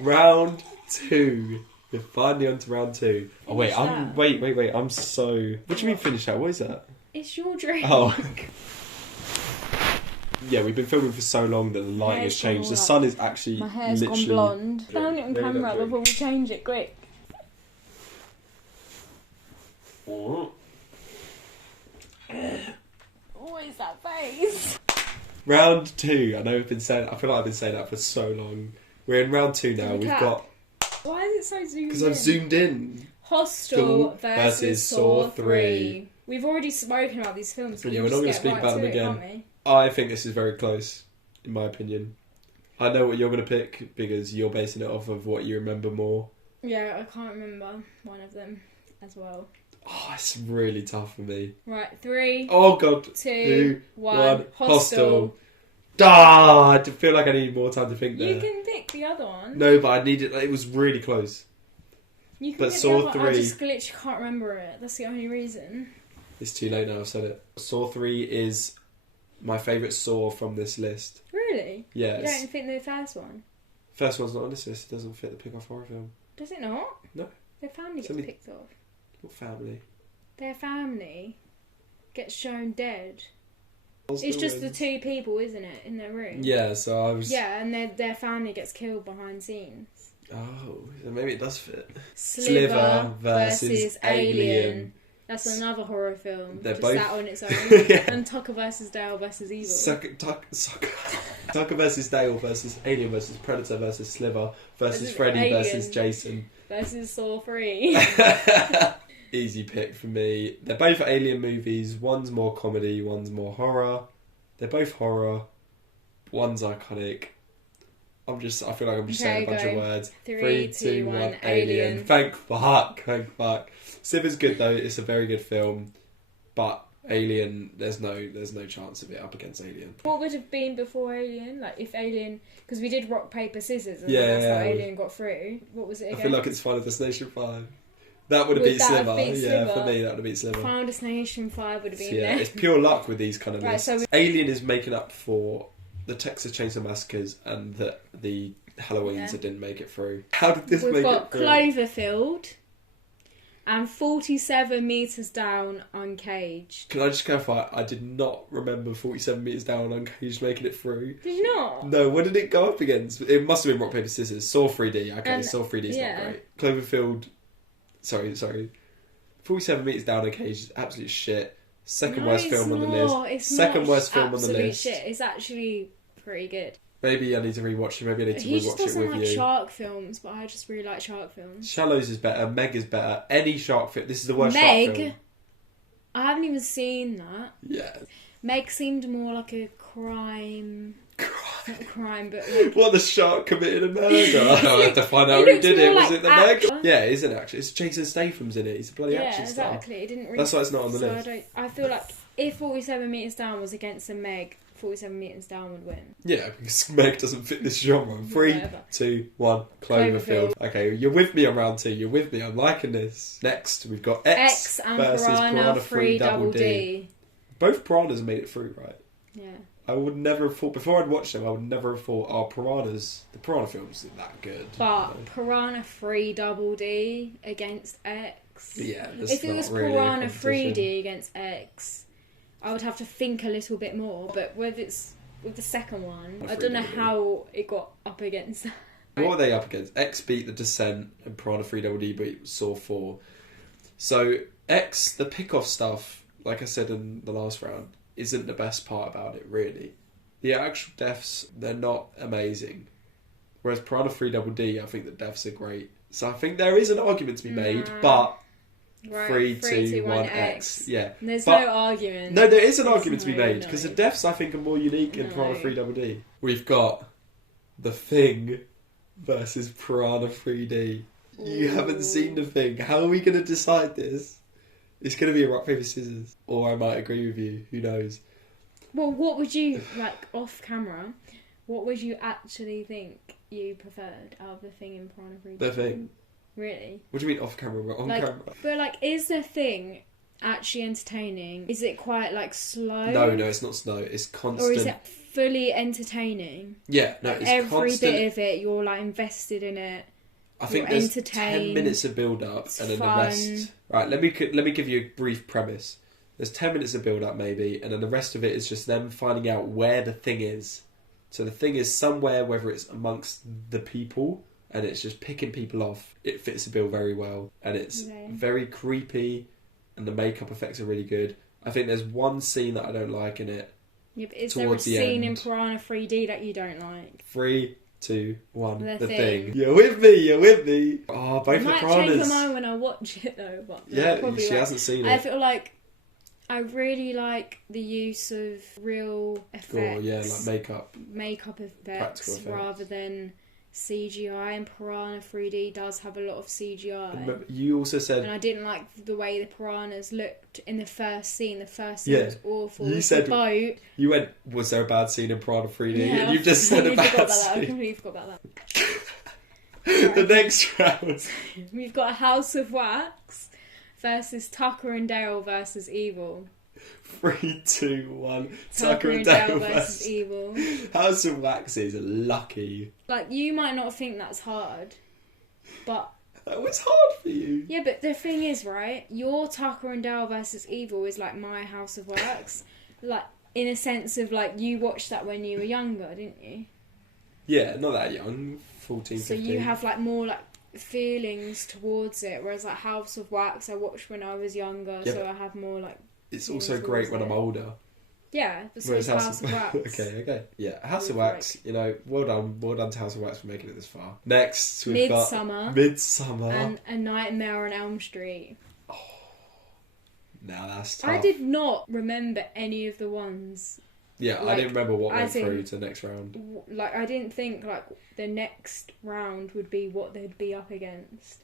Round 2. We're finally on to round 2. Oh wait, wait. I'm so... What do you mean finish that? What is that? It's your drink. Oh. Yeah, we've been filming for so long that the lighting has changed. The sun is actually My hair's literally... gone blonde. Found it on camera before we change it, quick. Oh. What is that face? Round 2. I know we've been saying... I feel like I've been saying that for so long. We're in round 2 now. We've got... Why is it so zoomed in? Because I've zoomed in. Hostel versus Saw 3. We've already spoken about these films. Yeah, we're not going to speak about them again. I think this is very close, in my opinion. I know what you're going to pick because you're basing it off of what you remember more. Yeah, I can't remember one of them as well. Oh, it's really tough for me. Right, 3. Oh god. 2, 1. Hostel. Ah, I feel like I need more time to think there. You can pick the other one. No, but I needed. It was really close. You can but pick Saw the other 3. one. I just literally can't remember it. That's the only reason. It's too late now. I've said it. Saw 3 is my favourite Saw from this list. Really? Yeah. You don't think the first one? First one's not on this list. It doesn't fit the pick-off horror film. Does it not? No. Their family gets picked off. What family? Their family gets shown dead. Hostel it's just the 2 people, isn't it, in their room? Yeah, so I was... Yeah, and their family gets killed behind scenes. Oh, so maybe it does fit. Slither versus Alien. That's another horror film. They're just both... that on its own. Yeah. And Tucker versus Dale versus Evil. Tucker versus Dale versus Alien versus Predator versus Slither versus Freddy Alien versus Jason. Versus Saw 3. Easy pick for me. They're both Alien movies. One's more comedy, one's more horror. They're both horror. One's iconic. I feel like I'm just saying a bunch of words. 3, 2, 1, Alien. Thank fuck. Slither's good though. It's a very good film, but Alien, there's no chance of it up against Alien. What would have been before Alien? Like if Alien, because we did rock paper scissors, and that's how Alien got through. What was it again? I feel like it's Final Destination 5. That would have beat Slither. Yeah, for me that would have beat Slither. Final Destination 5 would have been there. It's pure luck with these kind of lists. So Alien is making up for the Texas Chainsaw Massacres and the Halloweens that didn't make it through. How did this make it through? We've got Cloverfield and 47 Metres Down, Uncaged. Can I just clarify? I did not remember 47 Metres Down, Uncaged making it through. Did you not? No, what did it go up against? It must have been Rock, Paper, Scissors. Saw 3D. Okay, Saw 3D is not great. Cloverfield... Sorry. 47 Metres Down, Uncaged is absolute shit. Second worst film on the list. Second worst film on the list. Shit. It's actually pretty good. Maybe I need to rewatch it. Maybe I need to rewatch it with you. He just doesn't like shark films, but I just really like shark films. Shallows is better. Meg is better. Any shark film. This is the worst shark film. Meg? I haven't even seen that. Yeah. Meg seemed more like a crime. Not a crime, but like... What, the shark committed a murder? I have to find out who did it. Was it the Meg? Yeah, it is an actor. It's Jason Statham's in it. He's a bloody action star. Yeah, exactly. It didn't really... That's why it's not on the list. I feel like if 47 Metres Down was against a Meg, 47 Metres Down would win. Yeah, because Meg doesn't fit this genre. 3, 2, 1, Cloverfield. Okay, you're with me on round 2. You're with me. I'm liking this. Next, we've got X and versus Piranha 3 Double D. Both Piranhas made it through, right? Yeah. I would never have thought, before I'd watched them, I would never have thought, the Piranha films are that good. But Piranha 3 Double D against X. Yeah, that's if it was really Piranha 3D against X, I would have to think a little bit more. But with the second one, I don't know how it got up against that. What were they up against? X beat The Descent and Piranha 3 Double D beat Saw 4. So X, the pick-off stuff, like I said in the last round, isn't the best part about it, really. The actual deaths, they're not amazing. Whereas Piranha 3 Double D, I think the deaths are great. So I think there is an argument to be made, but... Right, 3, 2, 1, X. Yeah. There's no argument. No, there is an argument to be made, because the deaths, I think, are more unique in Piranha 3 Double D. We've got The Thing versus Piranha 3D. You haven't seen The Thing. How are we going to decide this? It's going to be a rock, paper, scissors. Or I might agree with you. Who knows? Well, what would you, like, off camera, what would you actually think you preferred out of The Thing and Piranha 3D? The Thing. Really? What do you mean off camera? On camera? But, like, is The Thing actually entertaining? Is it quite like slow? No, it's not slow. It's constant. Or is it fully entertaining? Yeah, no, like it's every constant. Bit of it, you're like invested in it. I think you're there's entertained. 10 minutes of build up It's and then fun. the rest. Right, let me give you a brief premise. There's 10 minutes of build up maybe, and then the rest of it is just them finding out where the thing is. So the thing is somewhere, whether it's amongst the people, and it's just picking people off. It fits the bill very well, and it's very creepy, and the makeup effects are really good. I think there's one scene that I don't like in it. Yeah, but is there a scene in Piranha 3D that you don't like? 3, 2, 1. The Thing. You're with me. Oh, both I the might piranhas. change my mind when I watch it though. But Yeah, probably she hasn't seen it. I feel like I really like the use of real effects. Like makeup effects Practical rather than CGI. And Piranha 3D does have a lot of CGI. Remember, you also said... And I didn't like the way the piranhas looked in the first scene. The first scene was awful. You said... The boat. You went, was there a bad scene in Piranha 3D? Yeah, and you just said a bad I scene. completely forgot about that. The next round. We've got House of Wax versus Tucker and Dale versus Evil. 3, 2, 1. Tucker and Dale versus Evil. House of Wax is lucky. Like, you might not think that's hard, but... That was hard for you. Yeah, but the thing is, right, your Tucker and Dale versus Evil is like my House of Wax. Like, in a sense of, like, you watched that when you were younger, didn't you? Yeah, not that young. 14, 15. So you have, like, more, like, feelings towards it, whereas, like, House of Wax I watched when I was younger, so I have more, like... It's also great when I'm older. Yeah, but so it's House of Wax. Okay. Yeah, House of Wax, you know, well done to House of Wax for making it this far. Next, we've got Midsommar. And A Nightmare on Elm Street. Oh, now that's tough. I did not remember any of the ones. Yeah, like, I didn't remember what went through to the next round. Like, I didn't think, like, the next round would be what they'd be up against.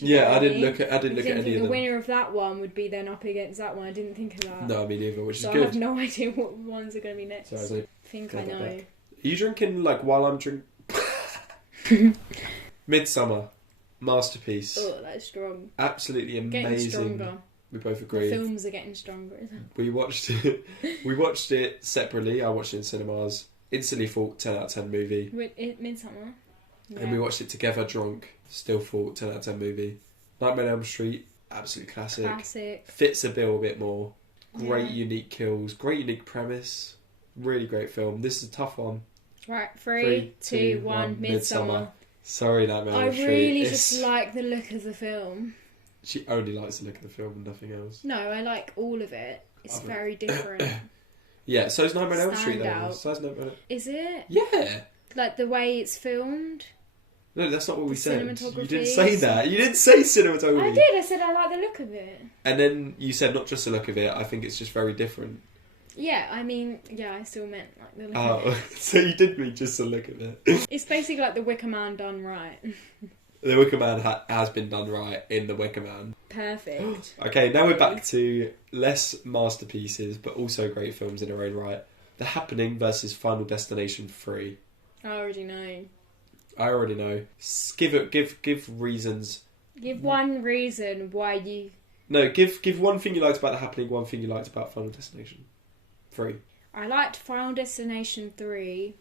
Yeah, I didn't look at any of them. The winner of that one would be then up against that one. I didn't think of that. No, me neither, which is good. So I have no idea what ones are going to be next. Sorry, I think I know. Are you drinking, like, while I'm drinking? Midsommar. Masterpiece. Oh, that's strong. Absolutely amazing. Getting stronger. We both agree. The films are getting stronger, isn't it? We watched it. We watched it separately. I watched it in cinemas. Instantly thought 10 out of 10 movie. Midsommar. Yeah. And we watched it together drunk. Still thought 10 out of 10 movie. Nightmare on Elm Street. Absolute classic. Fits the bill a bit more. Great unique kills. Great unique premise. Really great film. This is a tough one. Right, 3, 2, 1. Midsommar. Sorry, Nightmare on Elm Street. I really just like the look of the film. She only likes the look of the film and nothing else. No, I like all of it. It's very different. Yeah, so's Nightmare on Elm Street though. Is it? Yeah. Like the way it's filmed? No, that's not what we said. Cinematography. You didn't say that. You didn't say cinematography. I did. I said I like the look of it. And then you said not just the look of it. I think it's just very different. Yeah, I mean, yeah, I still meant like the look of it. So you did mean just the look of it. It's basically like The Wicker Man done right. The Wicker Man has been done right in The Wicker Man. Perfect. Okay, now we're back to less masterpieces, but also great films in their own right. The Happening versus Final Destination 3. I already know. Give reasons. Give one reason why you... No, give one thing you liked about The Happening, one thing you liked about Final Destination 3. I liked Final Destination 3.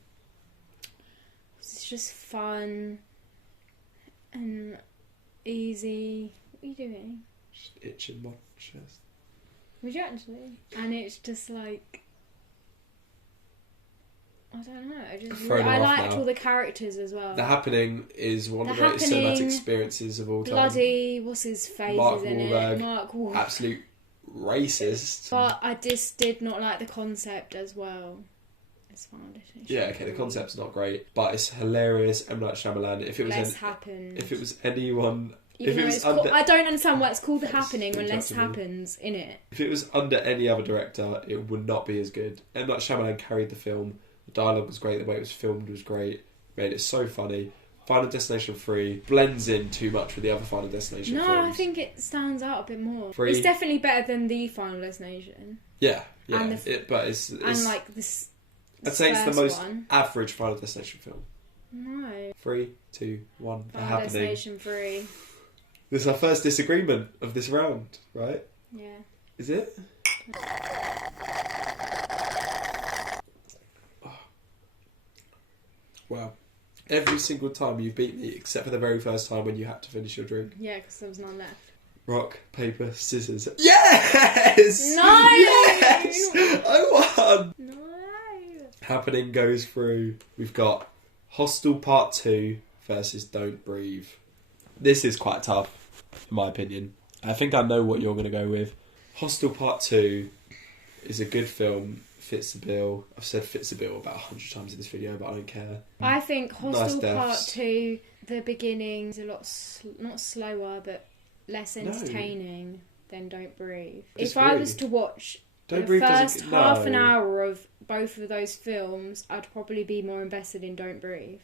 It's just fun and easy. What are you doing? Just itching my chest. Would you actually? And it's just like... I don't know. I liked all the characters as well. The Happening is one of the greatest cinematic experiences of all time. Bloody, what's his face Mark in Wahlberg, it? Mark Wahlberg. Absolute racist. But I just did not like the concept as well. Yeah, okay, the concept's not great, but it's hilarious. M. Night Shyamalan. If it was anyone. I don't understand why it's called The Happening when less happens in it. If it was under any other director, it would not be as good. M. Night Shyamalan carried the film. The dialogue was great. The way it was filmed was great. Made it so funny. Final Destination 3 blends in too much with the other Final Destination films. No, I think it stands out a bit more. 3. It's definitely better than the Final Destination. Yeah. And but it's and like this. I'd say it's the most average Final Destination film. No. 3, 2, 1. The Final Happening. Destination 3. This is our first disagreement of this round, right? Yeah. Is it? Oh. Wow. Every single time you've beat me, except for the very first time when you had to finish your drink. Yeah, because there was none left. Rock, paper, scissors. Yes! No! Yes! I won! No! Happening goes through. We've got Hostel Part 2 versus Don't Breathe. This is quite tough, in my opinion. I think I know what you're going to go with. Hostel Part 2 is a good film. Fits the bill. I've said fits the bill about 100 times in this video, but I don't care. I think Hostel Nice Part deaths. 2, the beginning is a lot, not slower, but less No. entertaining than Don't Breathe. If Disagree. I was to watch Don't the Breathe first doesn't... half an no. hour of both of those films, I'd probably be more invested in Don't Breathe.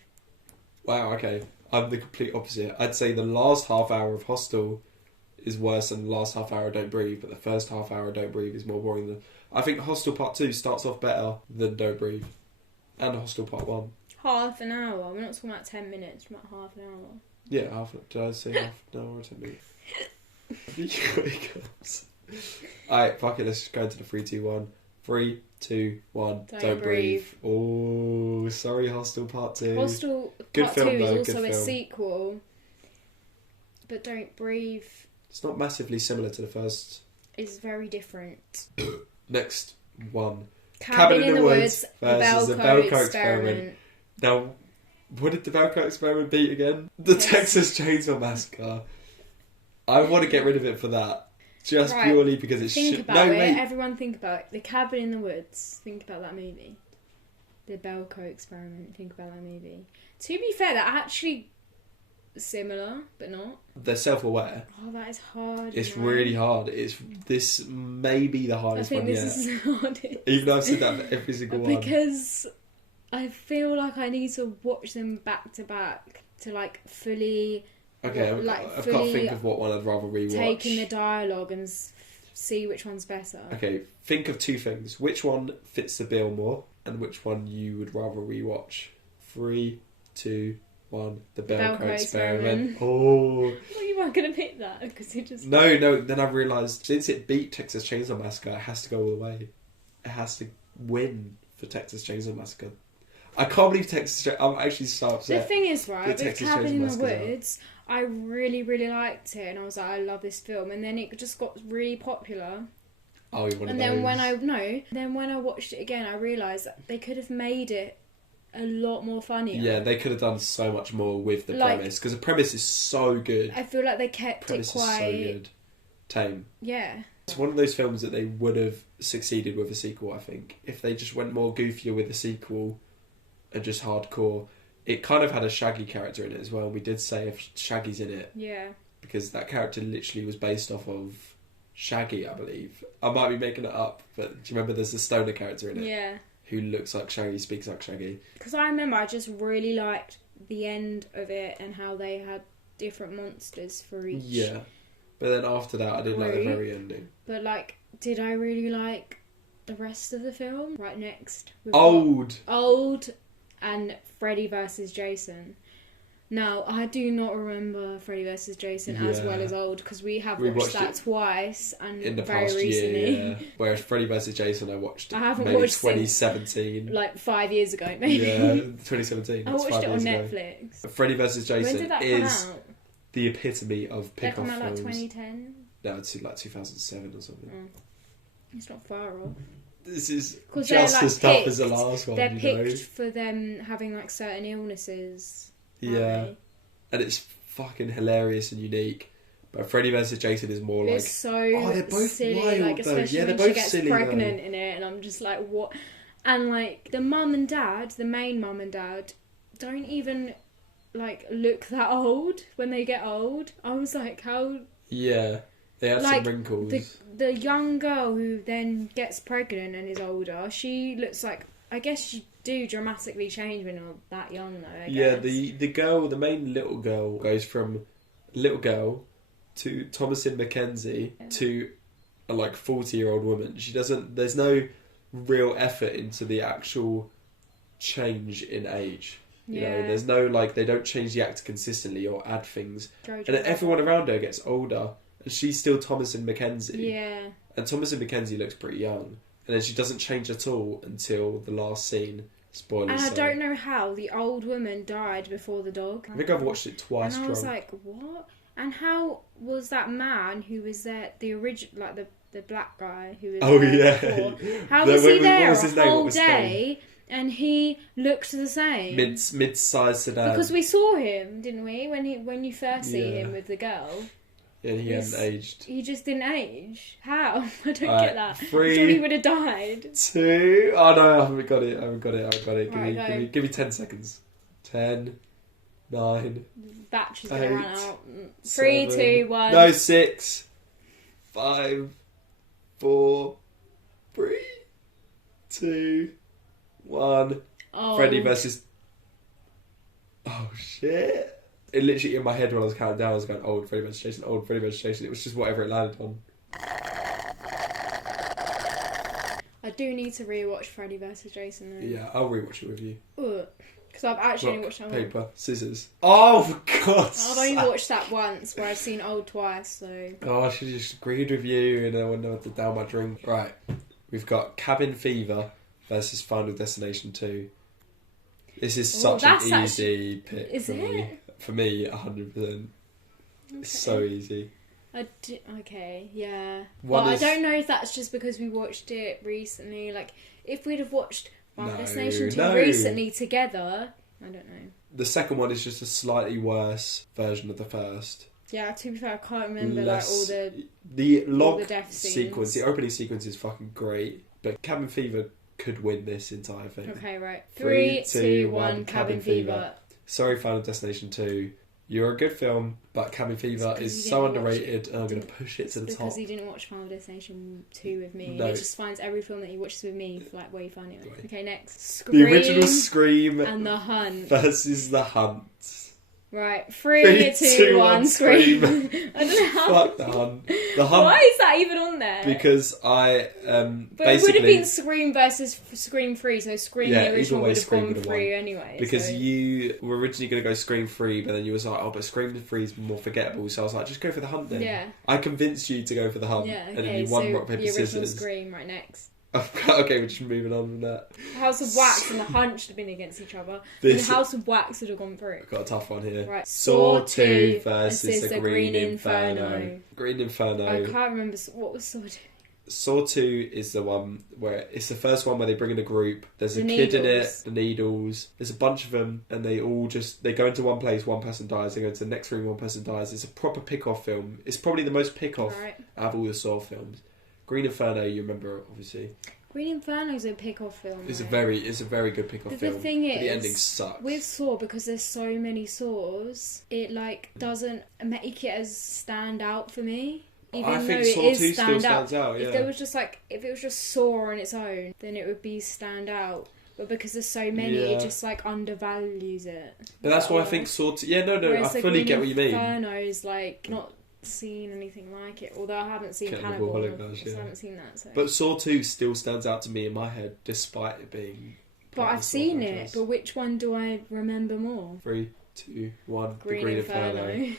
Wow, okay. I'm the complete opposite. I'd say the last half hour of Hostel is worse than the last half hour of Don't Breathe, but the first half hour of Don't Breathe is more boring than... I think Hostel Part 2 starts off better than Don't Breathe. And Hostel Part 1. Half an hour. We're not talking about 10 minutes, we're about half an hour. Yeah, did I say half an hour or 10 minutes? Alright, fuck it, let's just go into the 3, 2, 1. 3, 2, 1. Don't breathe. Oh, sorry, Hostel Part 2. Hostel Good Part film, 2 is though, also good a film. sequel. But Don't Breathe It's not massively similar to the first. is very different. Next one. Cabin in the Woods, the versus the Belko Belko experiment. Now, what did the Belko experiment beat again? The Yes. Texas Chainsaw Massacre. I want to get rid of it for that. Just Right. purely because it's Think shit. about No, it. mate. Everyone think about it. The Cabin in the Woods. Think about that movie. The Belko experiment. Think about that movie. To be fair, they're actually similar, but not. They're self-aware. Oh, that is hard. It's you know? really hard. This may be the I hardest think one this yet. is the hardest. Even though I've said that for every single one. Because I feel like I need to watch them back to back to like fully Okay, I've got to think of what one I'd rather rewatch. take in the dialogue and see which one's better. Okay, think of two things. Which one fits the bill more, and which one you would rather rewatch? 3, 2, 1. The Belko experiment. Oh. Well, you weren't going to pick that because it just... No. Then I realised since it beat Texas Chainsaw Massacre, it has to go all the way. It has to win for Texas Chainsaw Massacre. I can't believe I'm actually so upset. The thing is, right, with Texas Cabin Chainsaw in the Massacre's out. Woods, I really, really liked it, and I was like, I love this film, and then it just got really popular. Oh, you're one And of then those. then when I watched it again, I realised that they could have made it a lot more funnier. Yeah, they could have done so much more with the premise, because the premise is so good. I feel like they kept premise it quite... is so good. Tame. Yeah. It's one of those films that they would have succeeded with a sequel, I think. If they just went more goofier with the sequel and just hardcore. It kind of had a Shaggy character in it as well. We did say if Shaggy's in it. Yeah. Because that character literally was based off of Shaggy, I believe. I might be making it up, but do you remember there's the stoner character in it? Yeah. Who looks like Shaggy, speaks like Shaggy. Because I remember I just really liked the end of it and how they had different monsters for each. Yeah. But then after that, I didn't like the group. very ending. But, like, did I really like the rest of the film? Right next. we've Old! got Old and Freddy versus Jason. Now, I do not remember Freddy versus Jason as Yeah. well as Old, because we have We watched watched that it twice and In the very past recently. year, yeah. Whereas Freddy vs. Jason, I watched I haven't maybe watched since, 2017. like 5 years ago, maybe. Yeah, 2017. I That's watched 5 it on years ago. Netflix. Freddy vs. When Jason did that is come out? the epitome of Did that pick-off come out like films. 2010? No, it's like 2007 or something. It's not far off. This is 'Cause just they're, like, as tough as the picked- last one, They're you picked know? for them having like certain illnesses. aren't Yeah. they? And it's fucking hilarious and unique. But Freddy vs. Jason is more like... It's so they're both silly, wild, like though. especially Yeah, when they're she both gets silly, pregnant though. in it, and I'm just like, what? And like the mum and dad, the main mum and dad, don't even like look that old when they get old. I was like, how? Yeah. They had Like, some wrinkles. The young girl who then gets pregnant and is older, she looks like, I guess you do dramatically change when you're that young though. I Yeah, guess. the girl, the main little girl, goes from little girl to Thomasin McKenzie to a like 40-year-old woman. She doesn't. There's no real effort into the actual change in age. You know, Yeah. there's no like they don't change the actor consistently or add things. Jojo And then everyone around her gets older and she's still Thomasin McKenzie. Yeah. And Thomasin McKenzie looks pretty young. And then she doesn't change at all until the last scene. Spoilers. And I don't know how the old woman died before the dog. I think I've watched it twice. And I was like, what? And how was that man who was there, the original, like the black guy who was there before, how was he there a whole day and he looked the same? Mid-sized sedan. Because we saw him, didn't we? When you first see him with the girl. Yeah, he hadn't aged. He just didn't age. How? I don't get that. 3, I thought he would have died. 2. Oh no, I haven't got it. Give me 10 seconds. 10, 9. Battery's 8, gonna run out. 3, 2, 1. No, 6, 5, 4, 3, 2, 1. Oh. Freddy versus. Oh shit! It literally in my head when I was counting down, I was going, old Freddy versus Jason, old Freddy versus Jason. It was just whatever it landed on. I do need to rewatch Freddy vs Jason though. Yeah, I'll rewatch it with you. Because I've actually only watched that one. Paper, scissors. Oh, for God's sake. I've only watched that once, where I've seen Old twice, so... Oh, I should have just agreed with you and I wouldn't have to down my drink. Right, we've got Cabin Fever versus Final Destination 2. This is such an easy pick for me. For me, 100%. Okay. It's so easy. Okay, yeah. Well, I don't know if that's just because we watched it recently. Like, if we'd have watched Final Destination 2 recently together, I don't know. The second one is just a slightly worse version of the first. Yeah, to be fair, I can't remember like all the death sequence. The opening sequence is fucking great, but Cabin Fever could win this entire thing. Okay, right. 3, 2, 1, Cabin Fever. Sorry, Final Destination 2. You're a good film, but Cabin Fever is so underrated, and I'm going to push it to the top. Because he didn't watch Final Destination 2 with me. No. He just finds every film that he watches with me for like way funnier. Okay, next. Scream the original Scream and The Hunt versus The Hunt. Right, 3, 2, 1, Scream. I don't know how. Fuck The Hunt. The Hunt. Why is that even on there? Because I But it would have been Scream versus Scream 3, so Scream the original would have gone 3 anyway. Because you were originally going to go Scream 3, but then you was like, oh, but Scream 3 is more forgettable, so I was like, just go for The Hunt then. Yeah. I convinced you to go for The Hunt, and then you won rock, paper, the original scissors. Scream, right, next. Okay, we're just moving on from that. House of Wax and The Hunt should have been against each other. And the House of Wax would have gone through. I've got a tough one here. Right. Saw 2 versus the Green Inferno. Green Inferno. I can't remember what was Saw 2. Saw 2 is the one where it's the first one where they bring in a group. There's a kid in it, the needles. There's a bunch of them, and they all they go into one place, one person dies. They go into the next room, one person dies. It's a proper pick-off film. It's probably the most pick-off out of all the Saw films. Green Inferno, you remember, obviously. Green Inferno is a pick-off film. It's a very good pick-off film. The thing is, the ending sucks. With Saw, because there's so many Saws, it like doesn't make it as stand out for me. Even I think though Saw it 2 is still stands out. Yeah. If there was just if it was just Saw on its own, then it would be stand out. But because there's so many, it just like undervalues it. But that's why I think Saw 2. Yeah, no, I fully get what you mean. Inferno is like not seen anything like it, although I haven't seen Cannibal Holocaust, I haven't seen that. So. But Saw 2 still stands out to me in my head, despite it being. But I've seen it. But which one do I remember more? 3, 2, 1. Green Inferno.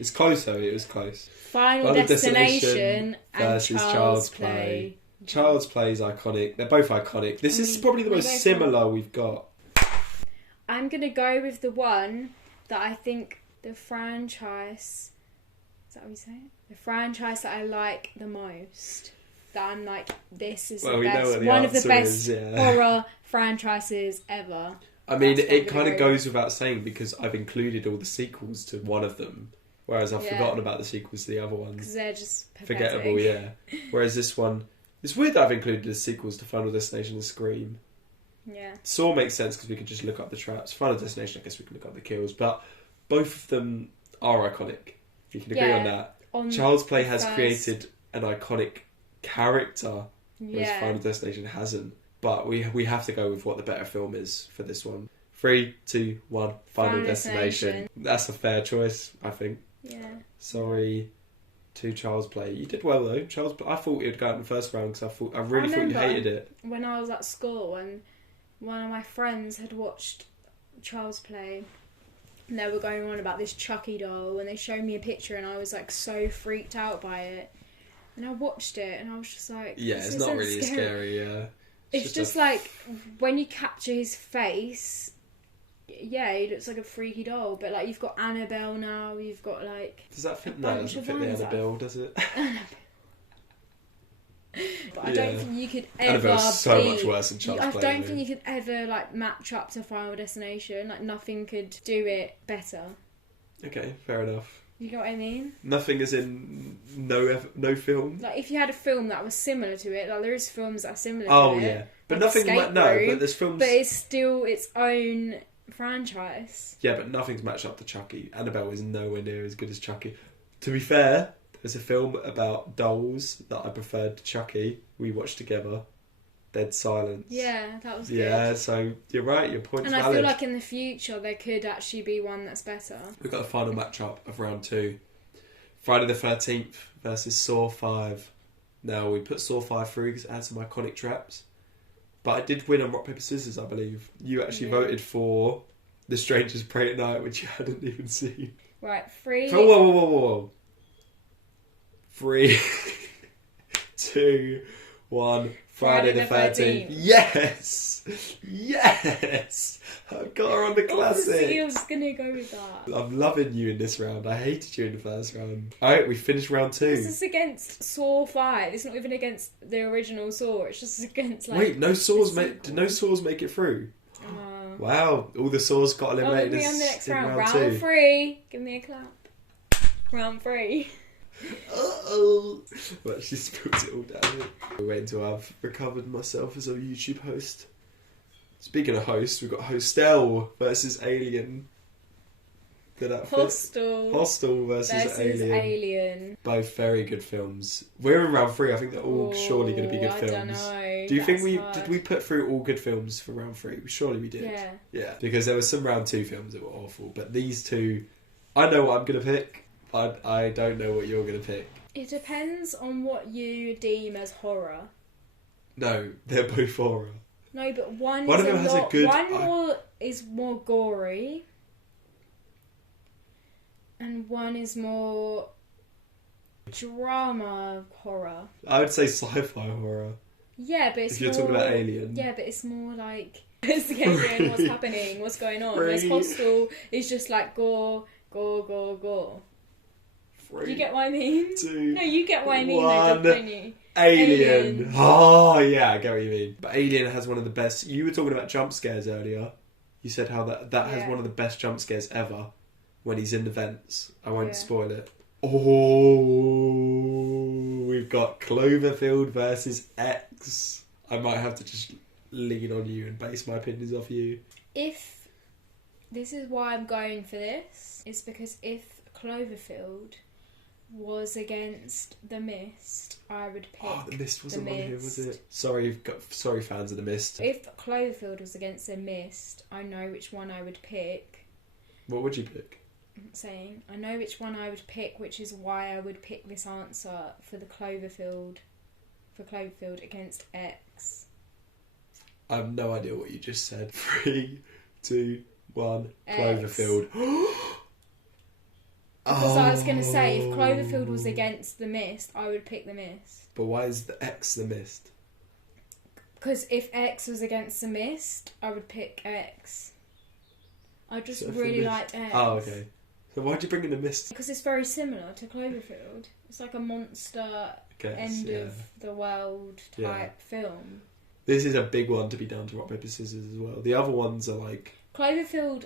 It's close though. It was close. Final Destination versus and Child's Play. Child's Play is iconic. They're both iconic. This is probably the most similar we've got. I'm gonna go with the one that I think the franchise. Is that what you say? The franchise that I like the most. That I'm like, this is the best. One of the best horror franchises ever. I mean, it kind of goes without saying because I've included all the sequels to one of them, whereas I've forgotten about the sequels to the other ones. Because they're just pathetic. Forgettable, yeah. Whereas this one, it's weird that I've included the sequels to Final Destination and Scream. Yeah. Saw makes sense because we can just look up the traps. Final Destination, I guess we can look up the kills, but both of them are iconic. If you can agree on that. Child's Play has created an iconic character, whereas Final Destination hasn't. But we have to go with what the better film is for this one. 3, 2, 1, Final Destination. That's a fair choice, I think. Yeah. Sorry to Child's Play. You did well though. Child's Play. I thought it would go out in the first round because I really thought you hated it. When I was at school and one of my friends had watched Child's Play, And they were going on about this Chucky doll, and they showed me a picture, and I was like so freaked out by it. And I watched it, and I was just like, Yeah, it's not really scary. Yeah, it's just like when you capture his face. Yeah, he looks like a freaky doll, but like you've got Annabelle now, you've got like. Does that fit? No, it doesn't fit the Annabelle, does it? But I don't think you could ever. Annabelle's so much worse than Charles I Play. don't think you could ever like match up to Final Destination. Like nothing could do it better. Okay, fair enough. You know what I mean? Nothing as in no film. Like if you had a film that was similar to it, like there is films that are similar to it. Oh yeah, but like nothing. But there's films. But it's still its own franchise. Yeah, but nothing's matched up to Chucky. Annabelle is nowhere near as good as Chucky. To be fair, there's a film about dolls that I preferred to Chucky. We watched together. Dead Silence. Yeah, that was good. Yeah, so you're right. Your point's valid. And I feel like in the future there could actually be one that's better. We've got the final matchup of round 2. Friday the 13th versus Saw 5. Now, we put Saw 5 through because it had some iconic traps. But I did win on Rock, Paper, Scissors, I believe. You actually voted for The Strangers Pray at Night, which you hadn't even seen. Right, 3... Whoa. 3, 2, 1... Friday the 13th. Yes! I got her on the classic. I was going to go with that. I'm loving you in this round. I hated you in the first round. Alright, we finished round 2. This is against Saw 5. It's not even against the original Saw. It's just against like... Wait, did no Saws make it through? Wow, all the Saws got eliminated. Give me on the next round. Round 2. 3. Give me a clap. Round 3. Uh-oh. But she spilled it all down here. We're waiting till I've recovered myself as a YouTube host. Speaking of hosts, we've got Hostel versus Alien. Did that fit? Hostel versus Alien. Both very good films. We're in round 3. I think they're all surely going to be good films. I don't know. Do you think did we put through all good films for round 3? Surely we did. Yeah. Because there were some round 2 films that were awful, but these two, I know what I'm going to pick. I don't know what you're going to pick. It depends on what you deem as horror. No, they're both horror. No, but one is more gory, and one is more drama horror. I would say sci-fi horror. Yeah, but it's if you're talking about Alien. Yeah, but it's more like investigating what's happening, what's going on. Whereas Hostel is just like gore. Do you get what I mean? 2, no, you get what I mean, 1, don't you? Alien. Oh, yeah, I get what you mean. But Alien has one of the best... You were talking about jump scares earlier. You said how that has one of the best jump scares ever when he's in the vents. I won't spoil it. Oh, we've got Cloverfield versus X. I might have to just lean on you and base my opinions off you. If... This is why I'm going for this. It's because if Cloverfield was against The Mist, I would pick The Mist wasn't on here, was it? Sorry fans of The Mist. If Cloverfield was against The Mist, I know which one I would pick. What would you pick? I'm saying, I know which one I would pick, which is why I would pick this answer for the Cloverfield against X. I have no idea what you just said. 3, 2, 1, Cloverfield. Because I was going to say, if Cloverfield was against The Mist, I would pick The Mist. But why is the X The Mist? Because if X was against The Mist, I would pick X. I just really liked X. Oh, okay. So why'd you bring in The Mist? Because it's very similar to Cloverfield. It's like a monster end of the world type film. This is a big one to be down to Rock, Paper, Scissors as well. The other ones are like... Cloverfield...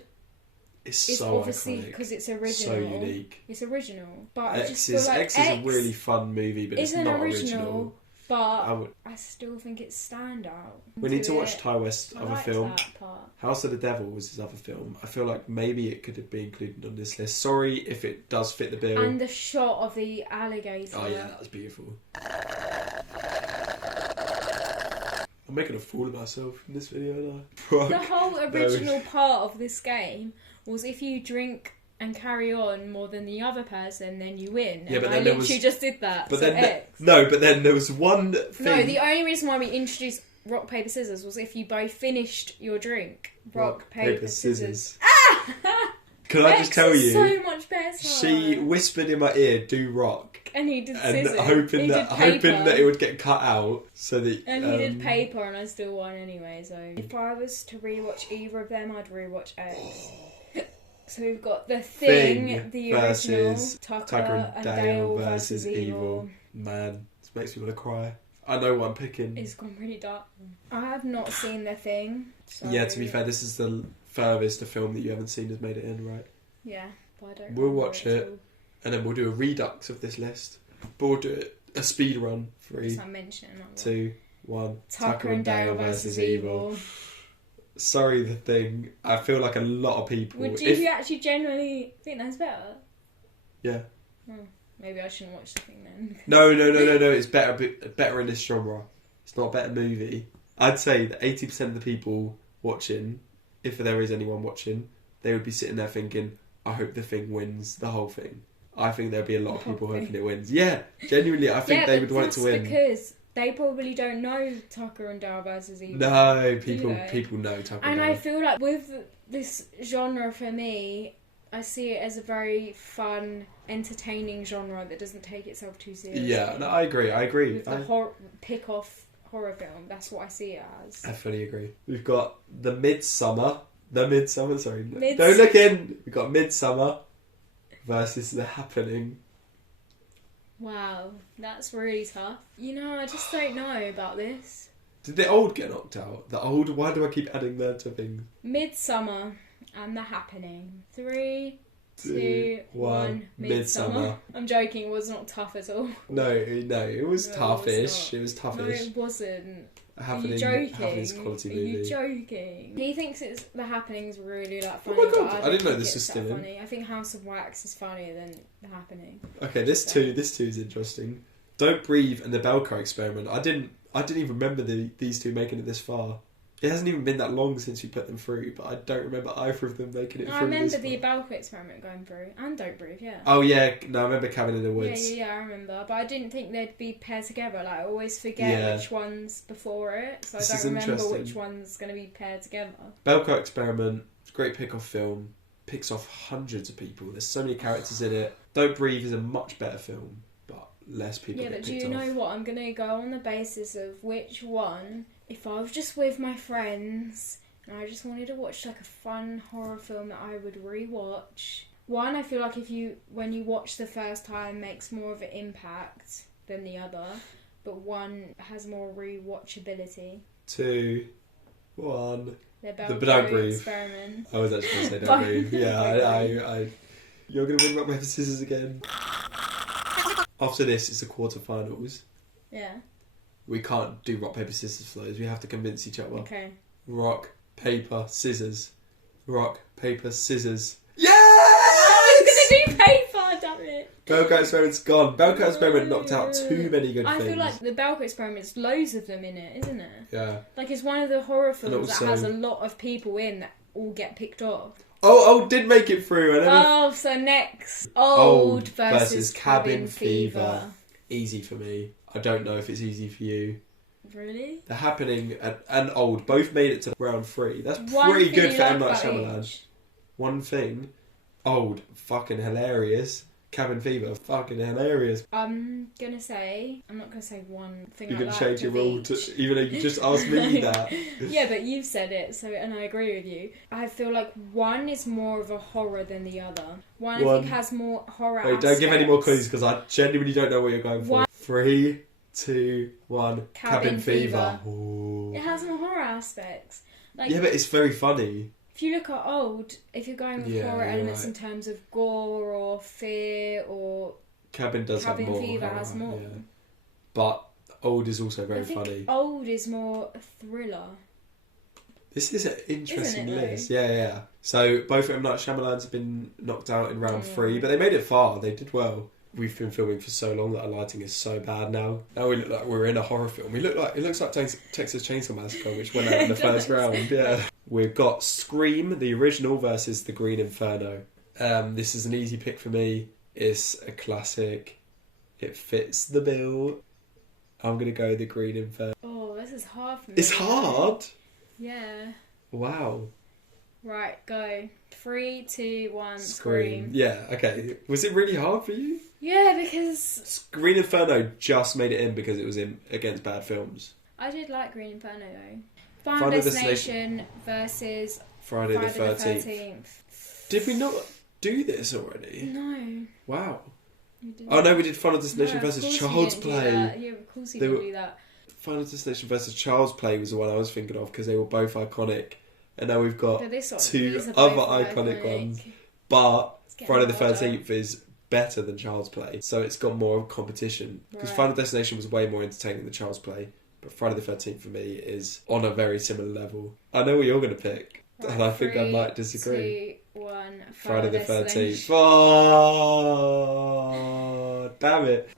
It's so obviously because it's original. So unique. It's original, but X I just feel like X is a really fun movie, but it's not original. But I still think it's standout. We need to watch Ty West's other film. That part. House of the Devil was his other film. I feel like maybe it could have been included on this list. Sorry if it does fit the bill. And the shot of the alligator. Oh yeah, that was beautiful. I'm making a fool of myself in this video, aren't I? The whole original part of this game was if you drink and carry on more than the other person, then you win. Yeah, but I literally just did that. But so then but then there was one thing. No, the only reason why we introduced rock, paper, scissors was if you both finished your drink. Rock, paper, scissors. Can I just tell is you? So much better. She whispered in my ear, "Do rock," and he did and scissors. hoping that it would get cut out so that. And he did paper, and I still won anyway. So if I was to rewatch either of them, I'd rewatch X. So we've got The Thing the original, versus Tucker and Dale versus Evil. Man, this makes me want to cry. I know what I'm picking. It's gone really dark. I have not seen The Thing. So... Yeah, to be fair, this is the furthest a film that you haven't seen has made it in, right? Yeah, but I don't. We'll watch it, and then we'll do a redux of this list. But we'll do it a speed run. 3, 2, 1. Tucker and Dale versus Evil. Sorry, The Thing. I feel like a lot of people. Would you actually genuinely think that's better? Yeah. Oh, maybe I shouldn't watch The Thing then. No. It's better in this genre. It's not a better movie. I'd say that 80% of the people watching, if there is anyone watching, they would be sitting there thinking, I hope The Thing wins the whole thing. I think there'd be a lot of people hoping it wins. Yeah, genuinely, I think they would want it to win. Because they probably don't know Tucker and Dale versus Evil. No, people know Tucker and Dale. And I feel like with this genre, for me, I see it as a very fun, entertaining genre that doesn't take itself too seriously. Yeah, no, I agree. With the pick-off horror film, that's what I see it as. I fully agree. We've got Midsommar, sorry. Don't look in! We've got Midsommar versus The Happening. Wow, that's really tough. I just don't know about this. Did the old get knocked out? Why do I keep adding that to things? Midsommar and The Happening. 3, 2, 1. Midsommar. I'm joking, it was not tough at all. No, it was toughish. It was toughish. No, it wasn't. Happening, Are you joking? Happening's quality movie. Are you joking? He thinks The Happening's really funny. Oh my god, but I didn't know this was still in. Funny. I think House of Wax is funnier than The Happening. Okay, this too is interesting. Don't Breathe and the Belko Experiment. I didn't even remember these two making it this far. It hasn't even been that long since we put them through, but I don't remember either of them making it through. I remember the Belko Experiment going through, and Don't Breathe, yeah. Oh yeah, no, I remember Cabin in the Woods. Yeah, I remember, but I didn't think they'd be paired together. Like, I always forget which one's before it, so I don't remember which one's going to be paired together. Belko Experiment, great pick-off film, picks off hundreds of people. There's so many characters in it. Don't Breathe is a much better film, but less people get picked off. Yeah, but do you know what? I'm going to go on the basis of which one. If I was just with my friends and I just wanted to watch like a fun horror film that I would rewatch. One, I feel like when you watch the first time makes more of an impact than the other, but one has more rewatchability. 2, 1. The Don't Breathe. Experiment. I was actually going to say Don't Breathe. Yeah, I you're going to win rock, paper, scissors again. After this, it's the quarterfinals. Yeah. We can't do rock, paper, scissors for those. We have to convince each other. Okay. Rock, paper, scissors. Rock, paper, scissors. Yes! I was going to do paper, damn it. Belko Experiment's gone. Belko Experiment knocked out too many good things. I feel like the Belko Experiment's loads of them in it, isn't it? Yeah. Like, it's one of the horror films that has a lot of people in that all get picked off. Oh, did make it through. So next. Old versus Cabin Fever. Easy for me. I don't know if it's easy for you. Really? The Happening and Old both made it to round 3. That's pretty good for M. Night Shyamalan. One thing. Old, fucking hilarious. Cabin Fever, fucking hilarious. I'm not gonna say one thing. You're gonna change your rule even though you just asked me that. Yeah, but you've said it, and I agree with you. I feel like one is more of a horror than the other. One I think has more horror aspects. Don't give any more clues because I genuinely don't know what you're going for. 3, 2, 1. Cabin Fever. It has more horror aspects. Like, yeah, but it's very funny. If you look at Old, if you're going with horror elements in terms of gore or fear or... Cabin Fever has more. Yeah. But Old is also very funny. Old is more a thriller. This is an interesting list. Yeah. So both M. Night Shyamalans have been knocked out in round 3, but they made it far. They did well. We've been filming for so long that our lighting is so bad now. Now we look like we're in a horror film. It looks like Texas Chainsaw Massacre, which went out in the first round. Yeah. We've got Scream, the original, versus the Green Inferno. This is an easy pick for me. It's a classic. It fits the bill. I'm going to go the Green Inferno. Oh, this is hard for me. It's hard? Yeah. Wow. Right, go. 3, 2, 1, Scream. Yeah, okay. Was it really hard for you? Yeah, because Green Inferno just made it in because it was in against bad films. I did like Green Inferno though. Final Final Destination versus Friday the Friday the 13th. 13th. Did we not do this already? No. Wow. We didn't. Oh no, we did Final Destination No, of versus course you Child's didn't do Play. that. Yeah, of course you They didn't were- do that. Final Destination versus Child's Play was the one I was thinking of because they were both iconic. And now we've got But this one, two these are other both iconic ones. But It's getting Friday the harder. 13th is better than Child's Play. So it's got more competition. Because Right. Final Destination was way more entertaining than Child's Play. But Friday the 13th for me is on a very similar level. I know what you're going to pick. Right, And I think I 3, might disagree. 2, 1. Friday the 13th. Destination. Oh, damn it.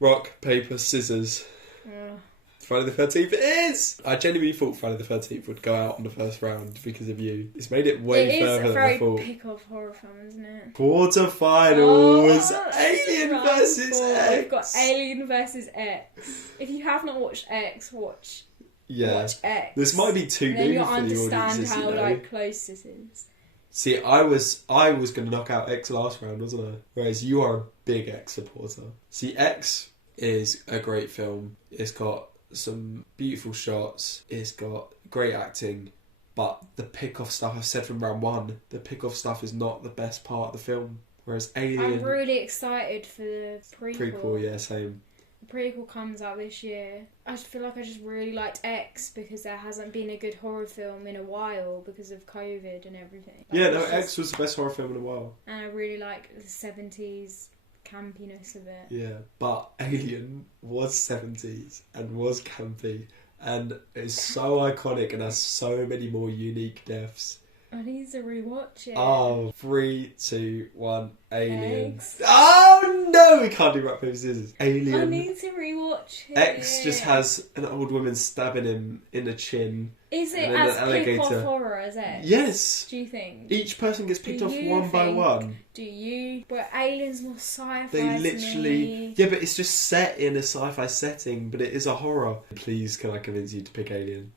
Rock, paper, scissors. Ugh. Friday the 13th it is! I genuinely thought Friday the 13th would go out on the first round because of you. It's made it way It is further a than I very thought. pick-off horror film, isn't it? Quarterfinals! Alien round versus 4. X! We've got Alien versus X. If you have not watched X, watch X. This might be too And then new you'll for the understand audiences, how you know. like close this is. See, I was going to knock out X last round, wasn't I? Whereas you are a big X supporter. See, X is a great film. It's got some beautiful shots. It's got great acting. But the pick-off stuff, I've said from round 1, the pick-off stuff is not the best part of the film. Whereas Alien... I'm really excited for the prequel. Prequel, yeah, same. The prequel comes out this year. I feel like I just really liked X because there hasn't been a good horror film in a while because of COVID and everything. Yeah, no, it's just- X was the best horror film in a while. And I really like the 70s campiness of it. Yeah, but Alien was 70s and was campy and is so iconic and has so many more unique deaths. I need to rewatch it. Oh, 3, 2, 1, Alien. X. Oh no, we can't do rock, paper, scissors. I Alien. need to rewatch it. X just has an old woman stabbing him in the chin. Is it and then as an alligator. pick-off horror as X? Yes! Do you think? Each person gets picked Do off you one by think- one. Do you? But Alien's more sci-fi. They to literally... me. Yeah, but it's just set in a sci-fi setting, but it is a horror. Please, can I convince you to pick Alien?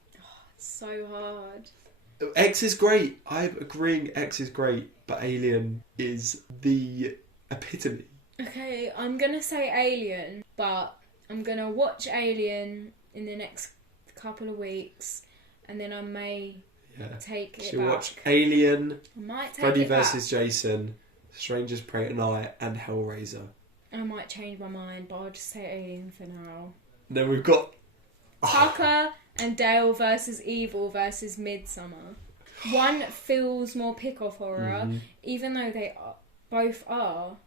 It's so hard. X is great. I'm agreeing X is great, but Alien is the epitome. Okay, I'm gonna say Alien, but I'm gonna watch Alien in the next couple of weeks, and then I may Yeah. take it She'll back. watch Alien, I might take Freddy it back. vs. Jason, Strangers Prey Tonight, and Hellraiser. I might change my mind, but I'll just say Alien for now. And then we've got... Tucker and Dale versus Evil versus Midsommar. One feels more pick-off horror, Mhm. even though they both are.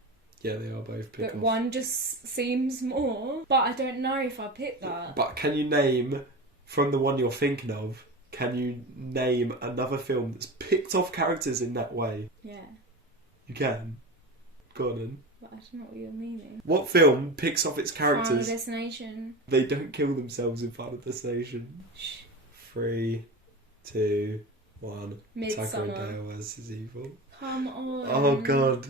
Yeah, they are both pick But off. one just seems more. But I don't know if I pick that. But can you name, from the one you're thinking of, can you name another film that's picked off characters in that way? Yeah, You can. Go on then. but I don't know what you're meaning. What film picks off its Final characters? Destination. They don't kill themselves in Final Destination. 3, 2, 1. Tucker and Midsommar. Dale versus Evil. Come on. Oh god.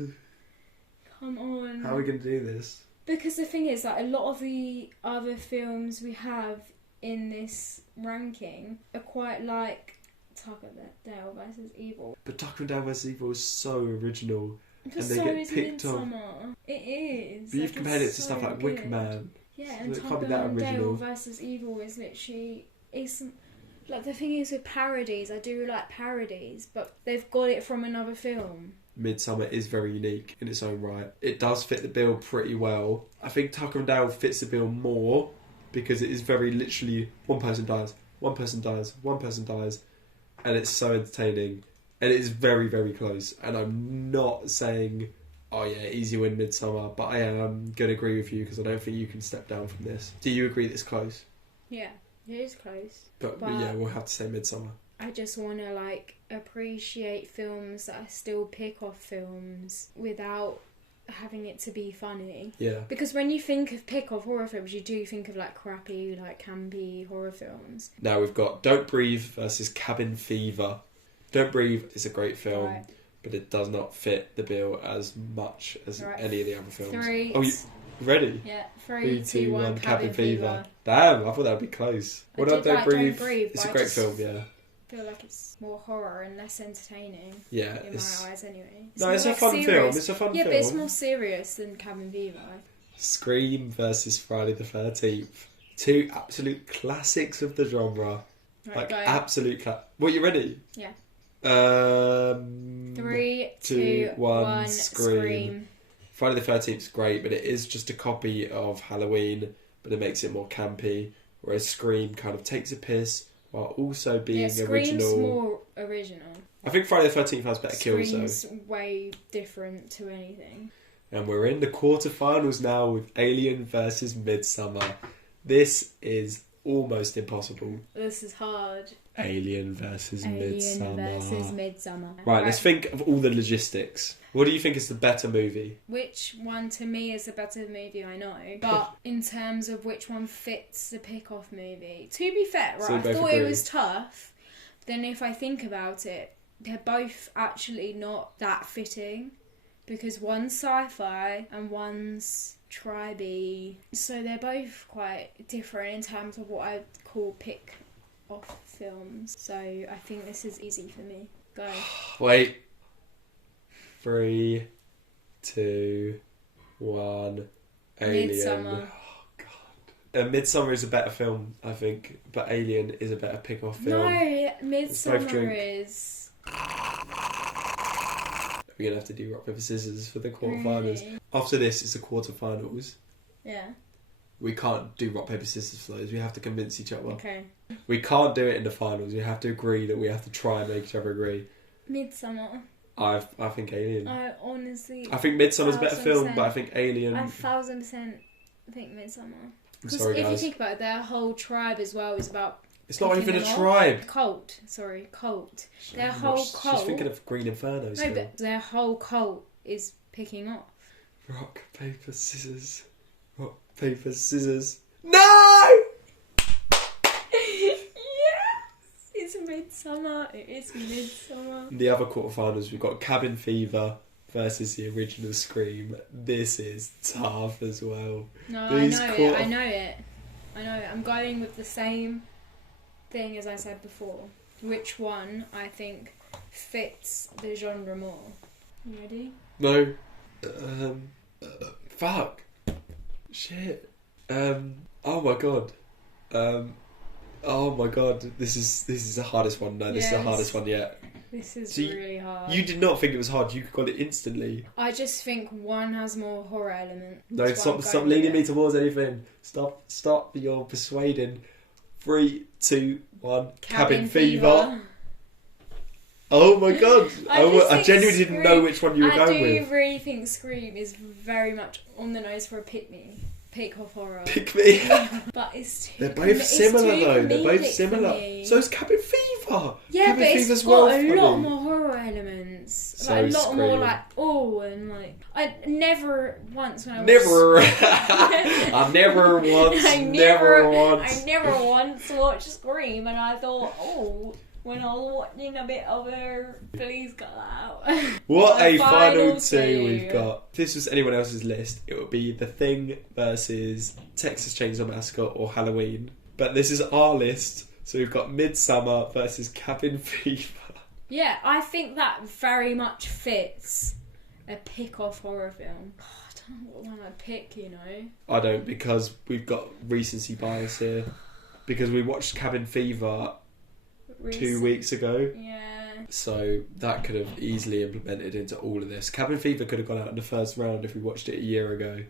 Come on. How are we going to do this? Because the thing is, like, a lot of the other films we have in this ranking are quite like Tucker Dale versus Evil. But Tucker and Dale versus Evil is so original. But And they so get is picked off. Midsommar. It is. But you've Like, compared it it's to so stuff like good. Wicker Man. Yeah, So and it can't Tucker be that and Dale original. versus Evil is literally... It's, like, the thing is with parodies, I do like parodies, but they've got it from another film. Midsommar is very unique in its own right. It does fit the bill pretty well. I think Tucker and Dale fits the bill more because it is very literally one person dies, one person dies, one person dies, and it's so entertaining. And it is very, very close. And I'm not saying, oh yeah, easy win Midsommar, but I am going to agree with you because I don't think you can step down from this. Do you agree that it's close? Yeah, it is close. But But- yeah, we'll have to say Midsommar. I just want to, like, appreciate films that are still pick-off films without having it to be funny. Yeah. Because when you think of pick-off horror films, you do think of, like, crappy, like, campy horror films. Now we've got Don't Breathe versus Cabin Fever. Don't Breathe is a great film, Right. but it does not fit the bill as much as Right. any of the other films. Three. Oh, Ready? Yeah, 3, 2, 1, Cabin Fever. Damn, I thought that would be close. I Well done, did Don't like Breathe. Don't Breathe, It's a but I great just film, yeah. I feel like it's more horror and less entertaining. Yeah, in it's... my eyes anyway. No, it's a more fun serious. film. It's a fun Yeah, film. but it's more serious than Cabin Fever. Scream versus Friday the 13th. Two absolute classics of the genre. Right, Like, go. absolute What, you ready? Yeah. 3, 3, 2, 1, Scream. Friday the 13th is great, but it is just a copy of Halloween, but it makes it more campy. Whereas Scream kind of takes a piss while also being Scream's original. more original. I think Friday the 13th has better kills though. Scream's way different to anything. And we're in the quarterfinals now with Alien versus Midsommar. This is almost impossible. This is hard. Alien versus Alien versus Midsommar. Right, let's think of all the logistics. What do you think is the better movie? Which one to me is the better movie, I know. But in terms of which one fits the pick-off movie, to be fair, right, So we I both thought agree. it was tough. Then if I think about it, they're both actually not that fitting. Because one's sci-fi and one's tribe-y. So they're both quite different in terms of what I'd call pick-off films. So I think this is easy for me. Go. Wait. 3, 2, 1. Alien. Midsommar. Oh, God. Midsommar is a better film, I think, but Alien is a better pick-off film. No, both Midsommar drink. is... We're going to have to do rock, paper, scissors for the quarterfinals. Really? After this, it's the quarterfinals. Yeah. We can't do rock, paper, scissors for those. We have to convince each other. Okay. We can't do it in the finals. We have to agree that we have to try and make each other agree. Midsommar. I think Alien. I honestly... I think Midsommar's a better film, 1000%. but I think Alien... I 1000% think Midsommar. I'm Because sorry, if you guys. think about it, their whole tribe as well is about... It's not picking even a them off. tribe. Cult. Their whole cult... She's thinking of Green Inferno No, still. but their whole cult is picking off. Rock, paper, scissors. Rock, paper, scissors. No! Yes! It's Midsommar. It is Midsommar. The other quarterfinals, we've got Cabin Fever versus the original Scream. This is tough as well. No, These I know it. I'm going with the same thing as I said before. Which one I think fits the genre more. You ready? No. Fuck. Shit. Oh my god. Oh my god. This is the hardest one. No, this is the Yes. hardest one yet. This is So really hard. You did not think it was hard. You got it instantly. I just think one has more horror element. No, That's why I'm stop going leading with me towards anything. Stop. You're persuading. 3, 2, 1. Cabin Fever. Oh my god. I just I think genuinely didn't Scream- know which one you were I going do with. really think Scream is very much on the nose for a pick-off horror. Pick me. But it's too... They're both it's similar too though. They're both comedic for similar. me. So is Cabin Fever. Yeah, Cabin but it's Fever's got well a funny. lot more horror elements. So Like a lot more Scream. like, oh, and like... I never once when I was... Never. I never once. I never once. I never once watched Scream and I thought, oh, when I was watching a bit of her, please cut that out. What a The final final two two. we've got. If this was anyone else's list, it would be The Thing versus Texas Chainsaw Massacre or Halloween. But this is our list, so we've got Midsommar versus Cabin Fever. Yeah, I think that very much fits a pick-off horror film. Oh, I don't know what one I'd pick, you know. I don't, because we've got recency bias here. Because we watched Cabin Fever 2 weeks ago. Yeah. So that could have easily implemented into all of this. Cabin Fever could have gone out in the first round if we watched it a year ago.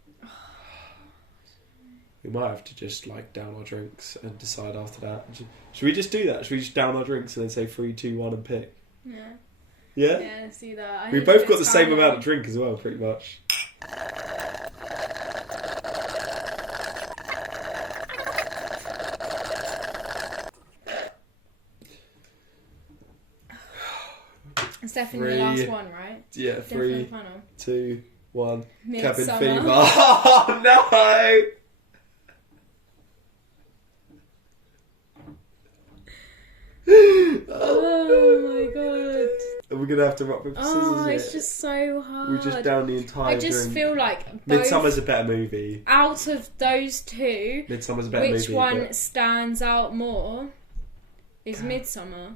We might have to just down our drinks and decide after that. Should we just do that? Should we just down our drinks and then say 3, 2, 1 and pick? Yeah. Yeah? Yeah, let's do that. I We've think both got the it's same fine. amount of drink as well, pretty much. It's definitely the 3. last one, right? Yeah, Definitely 3, the final. 2, 1. Cabin Midsommar. Fever. Oh, no! Oh my god. Have we gonna have to rock paper scissors. Oh, it's just so hard. We just down the entire. I just feel like Midsommar's a better movie. Out of those two, Midsommar's a better movie. which one stands out more? Is Midsommar,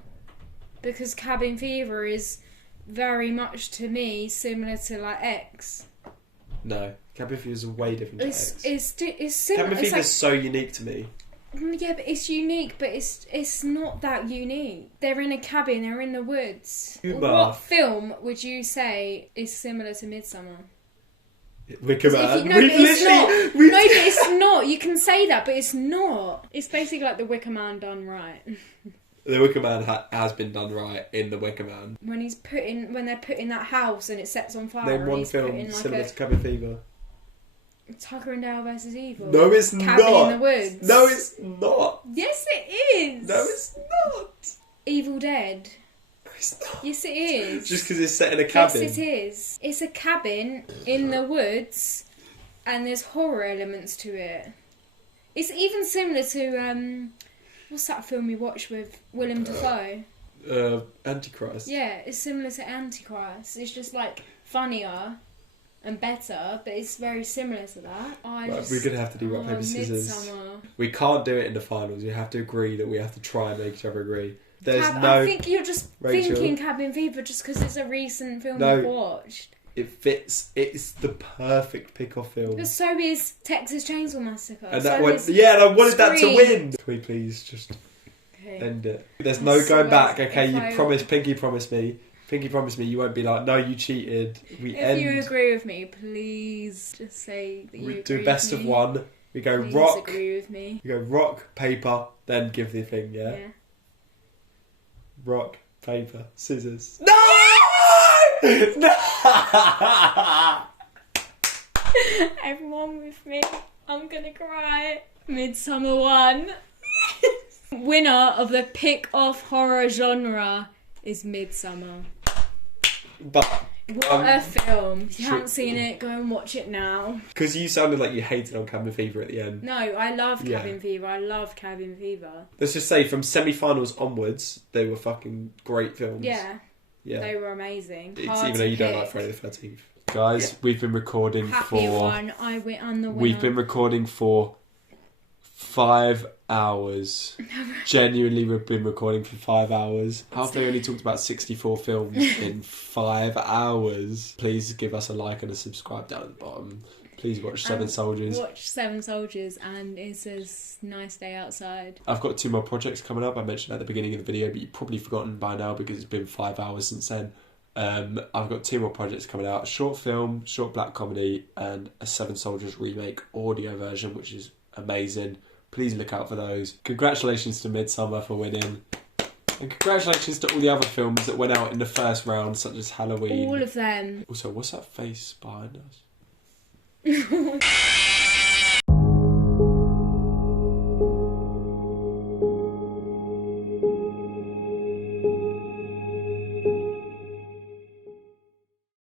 because Cabin Fever is very much to me similar to like X. No, Cabin Fever is way different to X. It's similar. Cabin Fever is so unique to me. Yeah, but it's unique, but it's not that unique. They're in a cabin, they're in the woods. What film would you say is similar to Midsommar? Wicker Man. No, but it's not. You can say that, but it's not. It's basically like the Wicker Man done right. The Wicker Man has been done right in the Wicker Man. When they're put in that house and it sets on fire. Name one film similar to Cabin Fever. Tucker and Dale versus Evil. No, it's Cabin not. in the Woods. No, it's not. Yes, it is. No, it's not. Evil Dead. No, it's not. Yes, it is. Just because it's set in a cabin. Yes, it is. It's a cabin in the woods, and there's horror elements to it. It's even similar to what's that film we watched with Willem Dafoe? Antichrist. Yeah, it's similar to Antichrist. It's just like funnier and better, but it's very similar to that. We're going to have to do rock, paper, scissors. Midsommar. We can't do it in the finals. We have to agree that we have to try and make each other agree. I think you're just Rachel. thinking Cabin Fever just because it's a recent film you've watched. It fits. It's the perfect pick-off film. But so is Texas Chainsaw Massacre. And that one, and I wanted that to win. Can we please just Okay. End it? There's no going back. Okay, you promised. Pinky promised me. Pinky promised me you won't be like, no, you cheated. If you agree with me, please just say that you agree do best with of me. one. We go Please rock. agree with me. We go rock, paper, then give the thing. Yeah. Rock, paper, scissors. No! No! Everyone with me. I'm gonna cry. Midsommar won. Winner of the pick-off horror genre is Midsommar. But what a film. If you haven't seen it, go and watch it now. Because you sounded like you hated on Cabin Fever at the end. No, I love Cabin Fever. I love Cabin Fever. Let's just say from semi-finals onwards, they were fucking great films. Yeah. They were amazing. Even though you don't like Friday the 13th. Guys, we've been recording Happy one. I'm the winner. We've been recording for 5 hours. Genuinely, we've been recording for 5 hours. How have they only talked about 64 films in 5 hours? Please give us a like and a subscribe down at the bottom. Please watch Seven Soldiers. Watch Seven Soldiers and it's a nice day outside. I've got 2 more projects coming up. I mentioned at the beginning of the video, but you've probably forgotten by now because it's been 5 hours since then. I've got 2 more projects coming out. A short film, short black comedy, and a Seven Soldiers remake audio version, which is amazing. Please look out for those. Congratulations to Midsommar for winning. And congratulations to all the other films that went out in the first round, such as Halloween. All of them. Also, what's that face behind us?